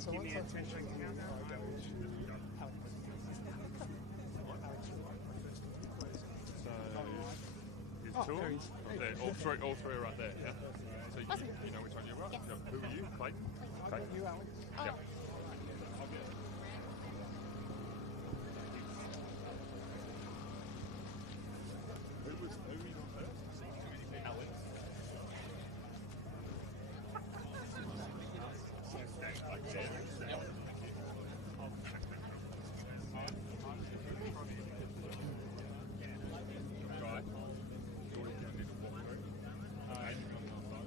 So once I finish Two? There, all three are right there, yeah? So Awesome. you know which one you were? Yes. Who are you? Clayton? Okay. you, Alex. Oh. Yeah. Who was on first? Alex.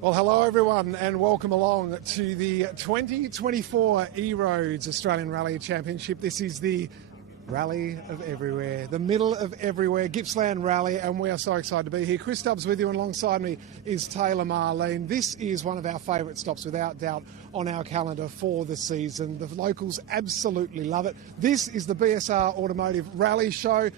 Well, hello everyone and welcome along to the 2024 E-Roads Australian Rally Championship. This is the Rally of Everywhere, the middle of everywhere, Gippsland Rally, and we are so excited to be here. Chris Stubbs with you, and alongside me is Taylor Marlene. This is one of our favourite stops, without doubt, on our calendar for the season. The locals absolutely love it. This is the BSR Automotive Rally Show.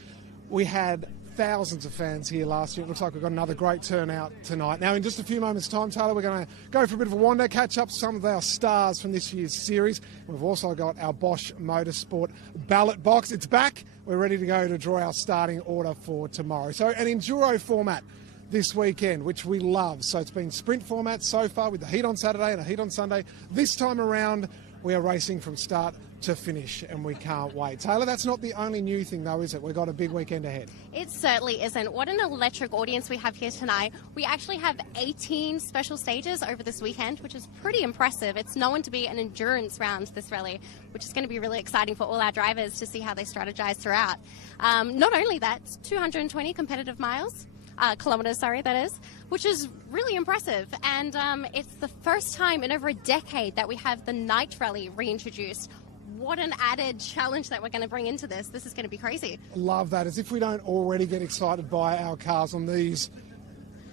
We had thousands of fans here last year. It looks like we've got another great turnout tonight. Now, in just a few moments' time, Taylor, we're going to go for a bit of a wander, catch up some of our stars from this year's series. We've also got our Bosch Motorsport ballot box. It's back. We're ready to go to draw our starting order for tomorrow. So an enduro format this weekend, which we love. So it's been sprint format so far with the heat on Saturday and a heat on Sunday. This time around, we are racing from start to finish, and we can't wait. Taylor, that's not the only new thing though, is it? We've got a big weekend ahead. It certainly isn't. What an electric audience we have here tonight. We actually have 18 special stages over this weekend, which is pretty impressive. It's known to be an endurance round, this rally, which is going to be really exciting for all our drivers to see how they strategize throughout. Not only that, 220 competitive kilometers, that is, which is really impressive. And it's the first time in over a decade that we have the night rally reintroduced. What an added challenge that we're going to bring into this. This is going to be crazy. Love that. As if we don't already get excited by our cars on these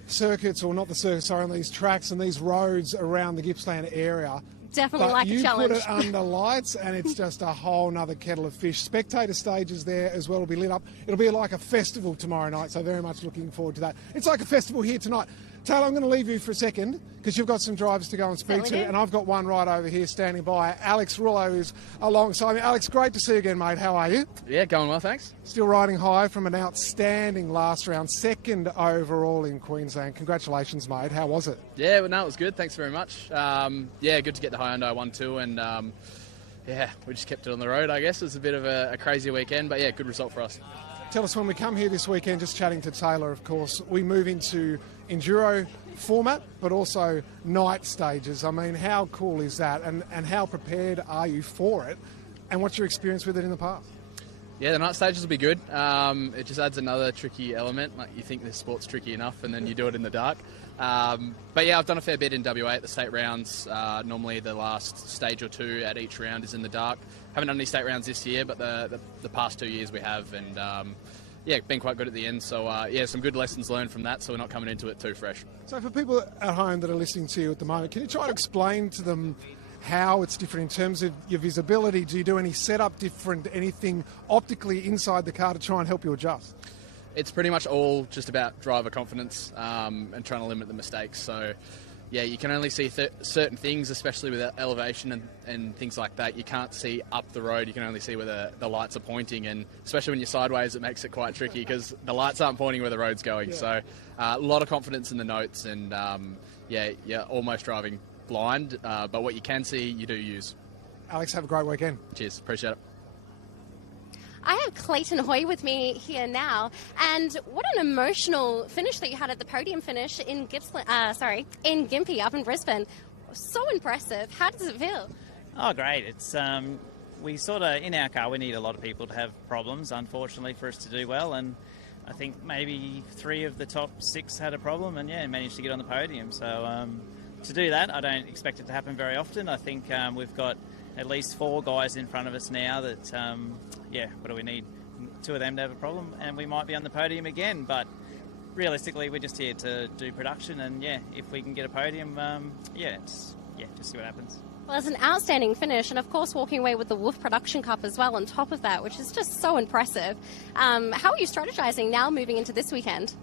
circuits, or not the circuits, sorry, on these tracks and these roads around the Gippsland area. Definitely but like a challenge. You put it under lights and it's just a whole nother kettle of fish. Spectator stages there as well will be lit up. It'll be like a festival tomorrow night, so very much looking forward to that. It's like a festival here tonight. Taylor, I'm going to leave you for a second because you've got some drivers to go and speak to, and I've got one right over here standing by. Alex Rullo is alongside me. Alex, great to see you again, mate. How are you? Yeah, going well, thanks. Still riding high from an outstanding last round, second overall in Queensland. Congratulations, mate. How was it? Yeah, well, no, it was good. Thanks very much. Yeah, good to get the Hyundai 1-2, and yeah, we just kept it on the road, I guess. It was a bit of a crazy weekend, but yeah, good result for us. Tell us, when we come here this weekend, just chatting to Taylor, of course, we move into enduro format, but also night stages. I mean, how cool is that, and how prepared are you for it, and what's your experience with it in the past? Yeah, the night stages will be good. It just adds another tricky element. Like, you think this sport's tricky enough, and then you do it in the dark. But yeah, I've done a fair bit in WA at the state rounds. Normally the last stage or two at each round is in the dark. Haven't done any state rounds this year, but the past 2 years we have, and yeah, been quite good at the end. So yeah, some good lessons learned from that, so we're not coming into it too fresh. So for people at home that are listening to you at the moment, can you try to explain to them how it's different in terms of your visibility? Do you do any setup different, anything optically inside the car to try and help you adjust? It's pretty much all just about driver confidence and trying to limit the mistakes. So yeah, you can only see certain things, especially with elevation and things like that. You can't see up the road. You can only see where the lights are pointing, and especially when you're sideways, it makes it quite tricky because the lights aren't pointing where the road's going. Yeah. So a lot of confidence in the notes, and yeah, you're almost driving blind, but what you can see, you do use. Alex, have a great weekend. Cheers, appreciate it. I have Clayton Hoy with me here now, and what an emotional finish that you had at the podium finish in Gippsland, in Gympie up in Brisbane. So impressive. How does it feel? Oh, great. It's we sort of, in our car, we need a lot of people to have problems, unfortunately, for us to do well, and I think maybe 3 of the top 6 had a problem, and yeah, managed to get on the podium. So to do that, I don't expect it to happen very often. I think we've got at least 4 guys in front of us now that, yeah, what do we need? 2 of them to have a problem, and we might be on the podium again. But realistically, we're just here to do production, and yeah, if we can get a podium, yeah, just see what happens. Well, it's an outstanding finish, and of course walking away with the Wolf Production Cup as well on top of that, which is just so impressive. How are you strategizing now moving into this weekend?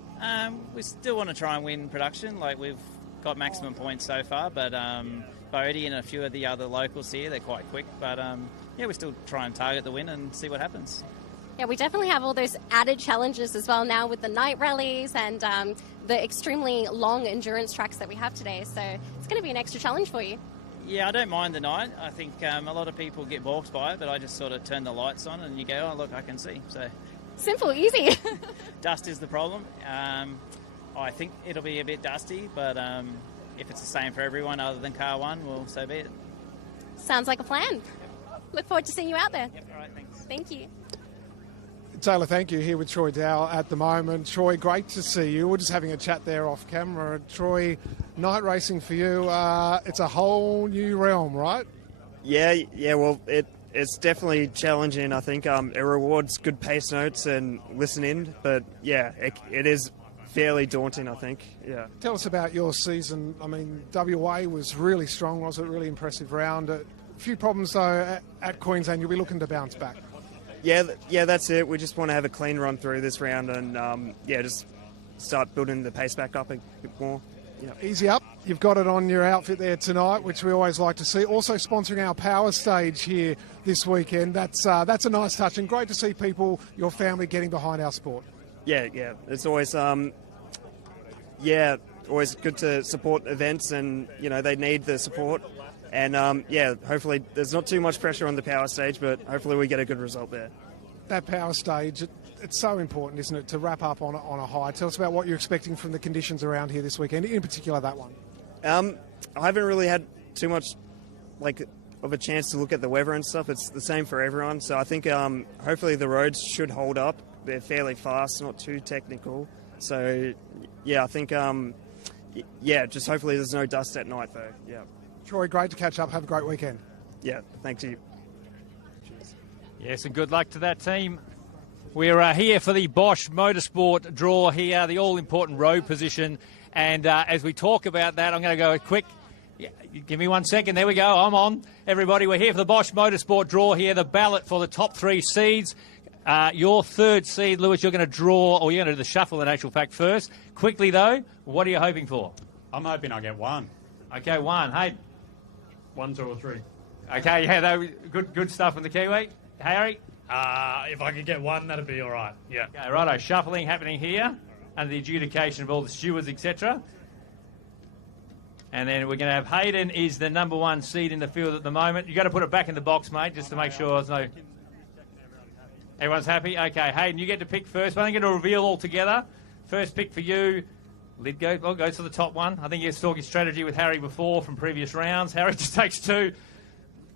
We still want to try and win production. Like, we've got maximum points so far, but Bodie and a few of the other locals here. They're quite quick, but yeah, we still try and target the win and see what happens. Yeah, we definitely have all those added challenges as well now with the night rallies and the extremely long endurance tracks that we have today. So it's going to be an extra challenge for you. Yeah, I don't mind the night. I think a lot of people get balked by it, but I just sort of turn the lights on and you go, oh, look, I can see. So simple, easy. Dust is the problem. I think it'll be a bit dusty, but if it's the same for everyone other than car one, well, so be it. Sounds like a plan. Look forward to seeing you out there. Yep, all right, thanks. Thank you. Taylor, thank you. Here with Troy Dow at the moment. Troy, great to see you. We're just having a chat there off camera. Troy, night racing for you, it's a whole new realm, right? Yeah. Well, it's definitely challenging. I think it rewards good pace notes and listening, but yeah, it is fairly daunting, I think. Yeah. Tell us about your season. I mean, WA was really strong, was it? Really impressive round. A few problems though at Queensland. You'll be looking to bounce back. Yeah, that's it. We just want to have a clean run through this round and, just start building the pace back up a bit more. Yeah. Easy up. You've got it on your outfit there tonight, which we always like to see. Also sponsoring our power stage here this weekend. That's a nice touch and great to see people, your family, getting behind our sport. Yeah. It's always, always good to support events and, they need the support. And, hopefully there's not too much pressure on the power stage, but hopefully we get a good result there. That power stage, it's so important, isn't it, to wrap up on a high. Tell us about what you're expecting from the conditions around here this weekend, in particular that one. I haven't really had too much, of a chance to look at the weather and stuff. It's the same for everyone. So I think hopefully the roads should hold up. They're fairly fast, not too technical. So, yeah, I think, just hopefully there's no dust at night, though, yeah. Troy, great to catch up. Have a great weekend. Yeah, thank you. Yes, and good luck to that team. We're here for the Bosch Motorsport draw here, the all-important road position. And as we talk about that, I'm going to go quick. Yeah, give me 1 second. There we go. I'm on. Everybody, we're here for the Bosch Motorsport draw here, the ballot for the top 3 seeds. Your third seed, Lewis, you're going to draw, or you're going to do the shuffle in actual fact first. Quickly, though, what are you hoping for? I'm hoping I get 1. Okay, 1. Hey. 1, 2 or 3. Okay, yeah, good stuff with the Kiwi. Harry? If I could get 1, that'd be all right. Yeah. Okay, righto. Shuffling happening here under the adjudication of all the stewards, etc. And then we're going to have Hayden is the number 1 seed in the field at the moment. You've got to put it back in the box, mate, just to make sure there's no... Everyone's happy? Okay, Hayden, you get to pick first. But I'm going to reveal all together. First pick for you. Lid goes to the top one. I think you're talking strategy with Harry before from previous rounds. Harry just takes 2.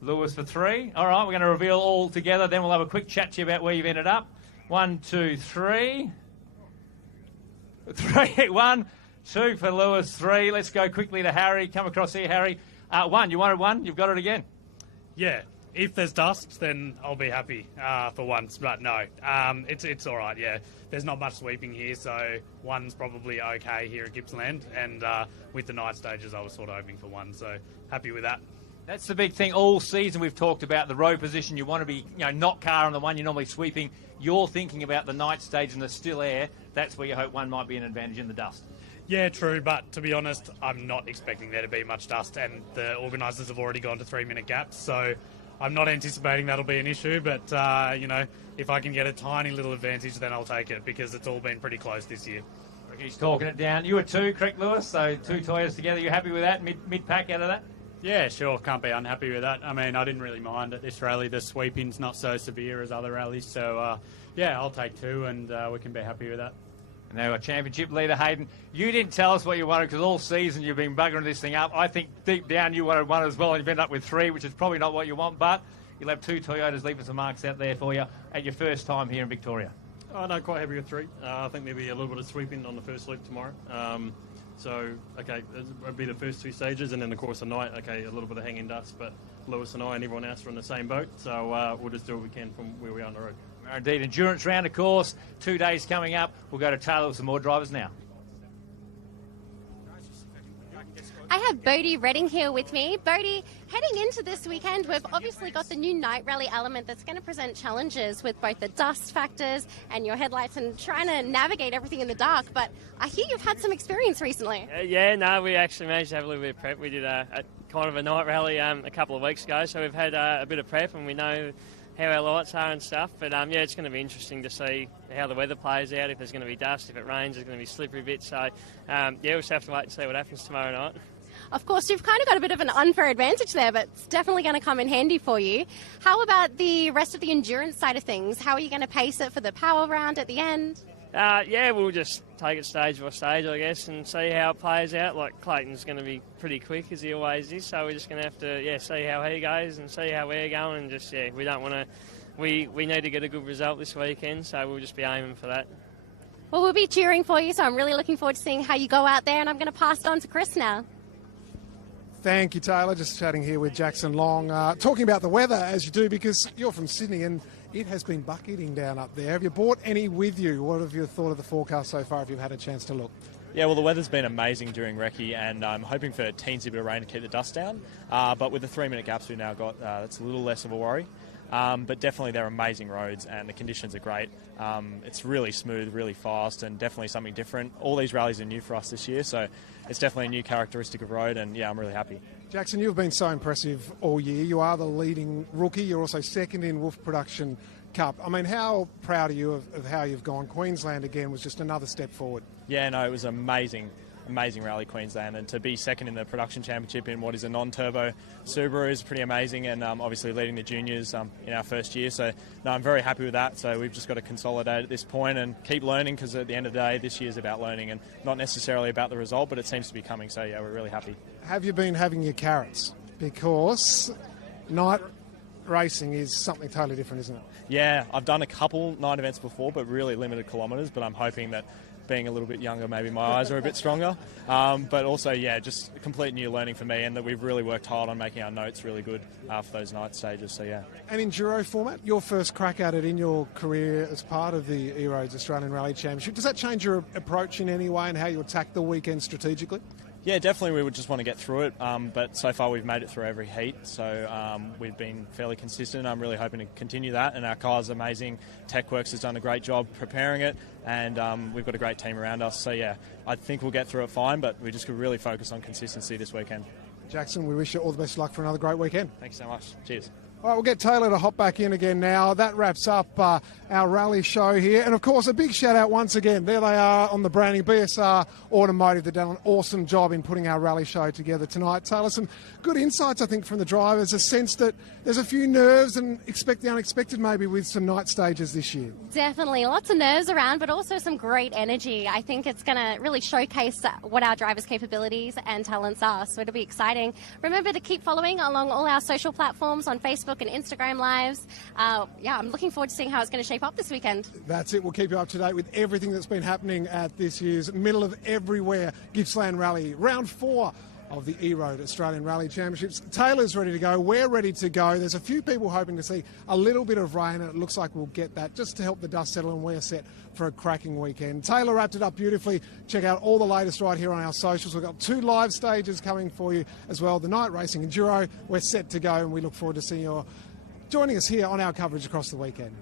Lewis for 3. All right, we're going to reveal all together. Then we'll have a quick chat to you about where you've ended up. 1, 2, 3. 3, 1, 2 for Lewis, 3. Let's go quickly to Harry. Come across here, Harry. 1, you wanted 1. You've got it again. Yeah. If there's dust, then I'll be happy for once. But no, it's all right, yeah. There's not much sweeping here, so 1's probably okay here at Gippsland. And with the night stages, I was sort of hoping for 1, so happy with that. That's the big thing. All season we've talked about the road position. You want to be, not car on the one you're normally sweeping. You're thinking about the night stage and the still air. That's where you hope 1 might be an advantage in the dust. Yeah, true, but to be honest, I'm not expecting there to be much dust, and the organisers have already gone to 3-minute gaps, so I'm not anticipating that'll be an issue, but, if I can get a tiny little advantage, then I'll take it, because it's all been pretty close this year. He's talking it down. You were 2, correct, Lewis? So 2 Toyotas together. You happy with that? Mid-pack out of that? Yeah, sure. Can't be unhappy with that. I mean, I didn't really mind at this rally. The sweeping's not so severe as other rallies, so, I'll take 2, and we can be happy with that. And now our championship leader, Hayden. You didn't tell us what you wanted because all season you've been buggering this thing up. I think deep down you wanted 1 as well, and you've ended up with 3, which is probably not what you want, but you'll have 2 Toyotas leaving some marks out there for you at your first time here in Victoria. Oh, no, quite happy with 3. I think maybe a little bit of sweeping on the first loop tomorrow. It'll be the first 2 stages, and then, of course, the night, a little bit of hanging dust, but Lewis and I and everyone else are in the same boat, so we'll just do what we can from where we are on the road. Indeed, endurance round, of course. 2 days coming up. We'll go to Taylor with some more drivers now. I have Bodie Reading here with me. Bodie, heading into this weekend, we've obviously got the new night rally element that's going to present challenges with both the dust factors and your headlights and trying to navigate everything in the dark. But I hear you've had some experience recently. We actually managed to have a little bit of prep. We did a kind of a night rally a couple of weeks ago, so we've had a bit of prep and we know how our lights are and stuff. But yeah, it's going to be interesting to see how the weather plays out. If there's going to be dust, if it rains, there's going to be slippery bits. So yeah, we'll just have to wait and see what happens tomorrow night. Of course, you've kind of got a bit of an unfair advantage there, but it's definitely going to come in handy for you. How about the rest of the endurance side of things? How are you going to pace it for the power round at the end? Yeah, we'll just take it stage by stage, I guess, and see how it plays out. Like, Clayton's going to be pretty quick, as he always is, so we're just going to have to, see how he goes and see how we're going, and just, we don't want to... We need to get a good result this weekend, so we'll just be aiming for that. Well, we'll be cheering for you, so I'm really looking forward to seeing how you go out there, and I'm going to pass it on to Chris now. Thank you, Taylor. Just chatting here with Jackson Long, talking about the weather, as you do, because you're from Sydney and it has been bucketing down up there. Have you brought any with you? What have you thought of the forecast so far, if you've had a chance to look? Yeah, well, the weather's been amazing during recce, and I'm hoping for a teensy bit of rain to keep the dust down. But with the 3-minute gaps we've now got, that's a little less of a worry. But definitely they're amazing roads and the conditions are great. It's really smooth, really fast, and definitely something different. All these rallies are new for us this year, so it's definitely a new characteristic of road, and yeah, I'm really happy. Jackson, you've been so impressive all year. You are the leading rookie. You're also second in Wolf Production Cup. I mean, how proud are you of how you've gone? Queensland, again, was just another step forward. Yeah, no, it was amazing rally, Queensland, and to be second in the production championship in what is a non-turbo Subaru is pretty amazing, and obviously leading the juniors in our first year, so no, I'm very happy with that. So we've just got to consolidate at this point and keep learning, because at the end of the day this year's about learning and not necessarily about the result, but it seems to be coming, so yeah, we're really happy. Have you been having your carrots? Because night racing is something totally different, isn't it? Yeah, I've done a couple night events before, but really limited kilometres, but I'm hoping that being a little bit younger, maybe my eyes are a bit stronger. But also, yeah, just a complete new learning for me, and that we've really worked hard on making our notes really good for those night stages, so yeah. An enduro format, your first crack at it in your career as part of the E-Roads Australian Rally Championship. Does that change your approach in any way and how you attack the weekend strategically? Yeah, definitely we would just want to get through it, but so far we've made it through every heat, so we've been fairly consistent. I'm really hoping to continue that, and our car's amazing. TechWorks has done a great job preparing it, and we've got a great team around us, so yeah, I think we'll get through it fine, but we just could really focus on consistency this weekend. Jackson, we wish you all the best of luck for another great weekend. Thanks so much. Cheers. All right, we'll get Taylor to hop back in again now. That wraps up our rally show here. And, of course, a big shout-out once again. There they are on the branding, BSR Automotive. They've done an awesome job in putting our rally show together tonight. Taylor, some good insights, I think, from the drivers, a sense that there's a few nerves and expect the unexpected maybe with some night stages this year. Definitely. Lots of nerves around, but also some great energy. I think it's going to really showcase what our drivers' capabilities and talents are, so it'll be exciting. Remember to keep following along all our social platforms on Facebook and Instagram Lives. I'm looking forward to seeing how it's going to shape up this weekend. That's it. We'll keep you up to date with everything that's been happening at this year's Middle of Everywhere Gippsland Rally, round 4 of the E-Road Australian Rally Championships. Taylor's ready to go. We're ready to go. There's a few people hoping to see a little bit of rain, and it looks like we'll get that just to help the dust settle, and we're set for a cracking weekend. Taylor wrapped it up beautifully. Check out all the latest right here on our socials. We've got 2 live stages coming for you as well. The night racing enduro, we're set to go, and we look forward to seeing you joining us here on our coverage across the weekend.